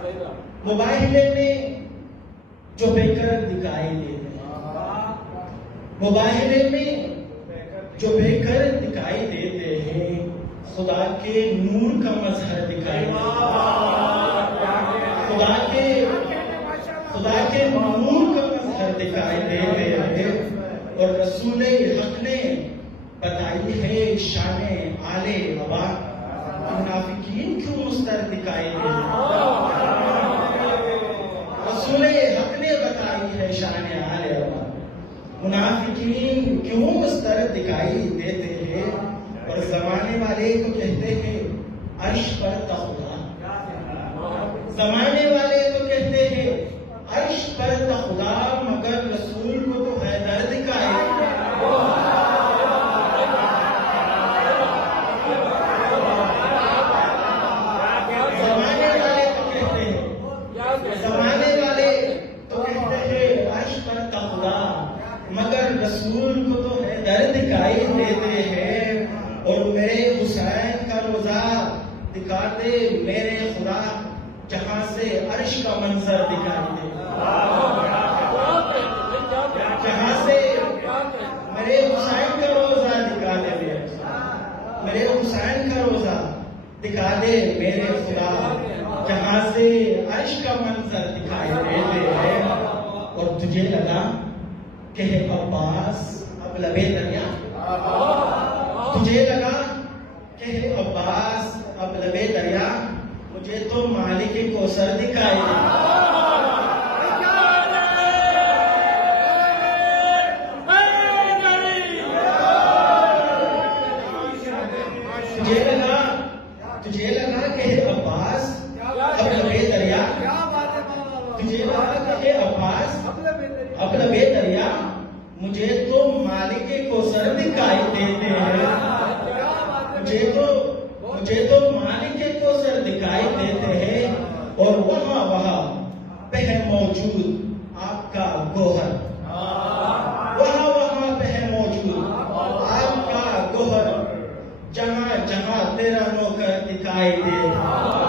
मुबाहिले में जो बेकर दिखाई देते हैं, मुबाहिले में जो बेकर दिखाई देते हैं, खुदा के नूर का मजहर दिखाई देता है। खुदा के नूर का मजहर दिखाई देते हैं। और रसूल हक ने बताई है शाने आले हवा, मुनाफिकीन क्यों मुस्तर दिखाई देते हैं। रसूल हक ने बताई है शाने आले हवा, मुनाफिकीन क्यों मुस्तर दिखाई देते हैं। और जमाने वाले तो कहते हैं अर्श पर खुदा, जमाने वाले तो कहते हैं अर्श पर खुदा, मगर रसूल को तो है दर्द का जमाने वाले तो कहते हैं अर्श पर खुदा, मगर रसूल को तो है दर्द दिखाई देते हैं। और मेरे हुसैन का रोजा दिखा दे मेरे खुदा, जहां से अर्श का मंजर दिखाई दे, जहां से मेरे हुसैन का रोजा दिखा दे, मेरे हुसैन का रोजा दिखा दे मेरे खुदा, जहां से अर्श का मंजर दिखाई देते हैं। और तुझे लगा कि है अब्बास अब लबे दरिया, तुझे लगा कि है अब्बास अब लबे दरिया, मुझे तो मालिक कौसर दिखाई दे। तुझे लगा कि है अब्बास अब लबे दरिया, तुझे लगा कि है अब्बास अब लबे दरिया, मुझे तो मालिक कौसर दिखाई देते हैं। मुझे तो मालिक कौसर दिखाई देते हैं। और वहां पे है मौजूद आपका गोहर, वहां पे है मौजूद आपका गोहर, जहां जहां तेरा नौकर दिखाई देता।